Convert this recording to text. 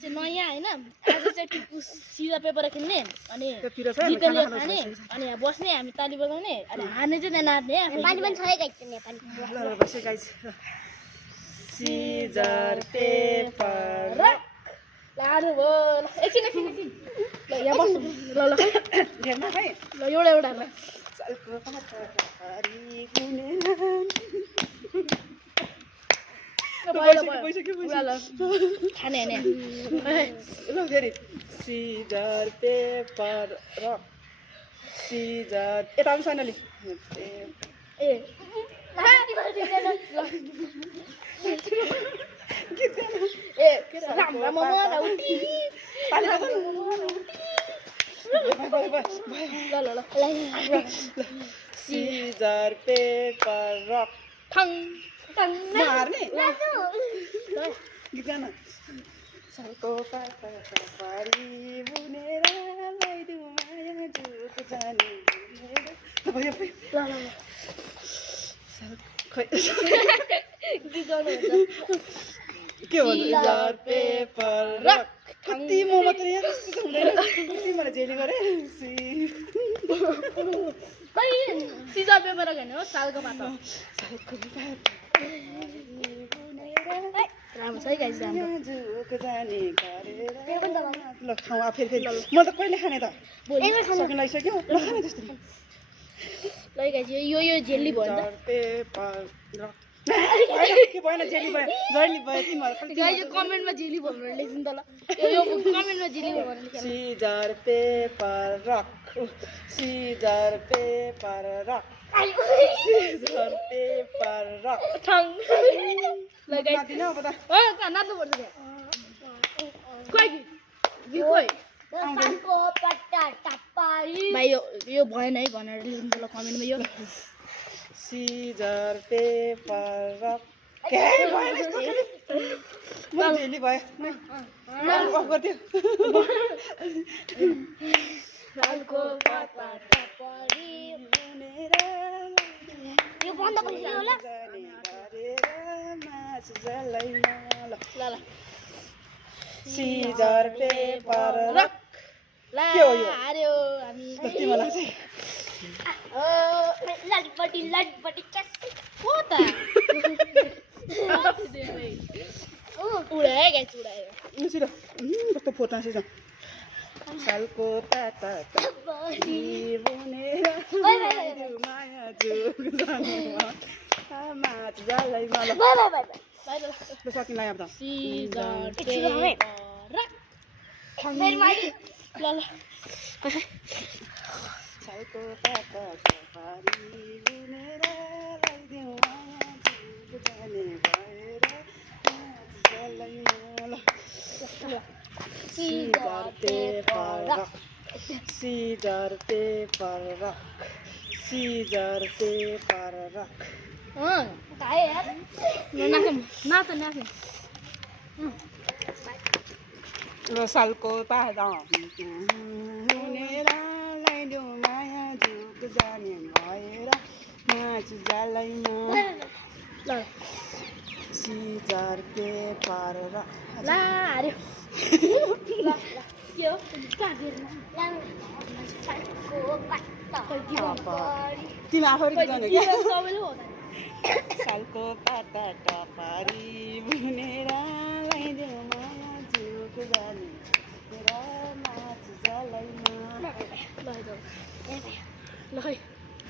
चाहिँ नयाँ हैन आज चाहिँ सिधा पेपर किन्ने अनि जितेले खाने अनि यहाँ बस्ने हामी ताली बजाउने अनि हार्ने चाहिँ त्यहाँ नाच्ने पानी पनि छ है गाइस नेपाली ल बस गाइस सिजर पेपर रक लानु भयो एकछिन ल यहाँ बस्नु ल हेर्न है ल एउटा ल सालको पातारी गुनेर खाने हैन ल फेरि सिजर पेपर रक सिजर यता आउनु छैन ए सिजर पेपर रक मार्ने गीत गान सालको पाता पारी बुनेर ल्याइदिउ माया जुक जाने भयो खै के भन्नु सिजर पेपर रक कति म मात्र यहाँ कस्तो हुँदैन कति मलाई जेली गरे सिजर पेपर हैन हो सालको पाता सालको राम्रो छ है गाइस राम्रो जुक जाने गरेर ल खाऊ फेरि म त कहिले खाने त सकिन लागिसक्यो ल खाने जस्तो ल गाइस यो जेली भयो नि पेपर रक के भएन जेली भयो जहिले भयो तिमीहरू गाइस यो कमेन्टमा जेली भनेर लेख्नु त ल यो कमेन्टमा जेली भनेर लेख्नु scissor paper rock scissor paper rock scissor paper rock ठङ ल गाइस नाच्दिन अब त नाच्नु पर्छ खोइ खोइ सालको पाता टापारी भाइ यो भएन है भनेर लेख्नु त ल कमेन्टमा यो सिजर पेपर रक के भयो यस्तो म जेली भयो अफ गरिदियो सालको पाता टापारी बुनेर यो बन्द गरिदिनु होला सिजर पेपर रक ला के हो यो हार्यो हामी मलाई चाहिँ लटपटी चस हो त उडायो गाइस उडायो निसिरो कस्तो फोटा छ सालको पाता बुनेर माया जुक जाने माछ जालैमा ल सकिन लाग्यो अब त सिजर पेपर रक फेरि मैले ल सालको पाता पारी बुनेर ल्याइदिउँ माया जुक जाने भएर माछ जालैमा ल scissor paper rock scissor paper rock scissor paper rock गाए यार नाच र सालको पाता बुनेर ल्याइदिउँ माया जुक जाने भएर माछ जालैमा ल सिजर पेपर रक ला हार्यो के हो सालको पाता तिमी आफै गाउनु क्या सबैले हो त सालको पाता टपारी बुनेर ल्याइदिउँ माया जुक जाने र माछ जालैमा ल खै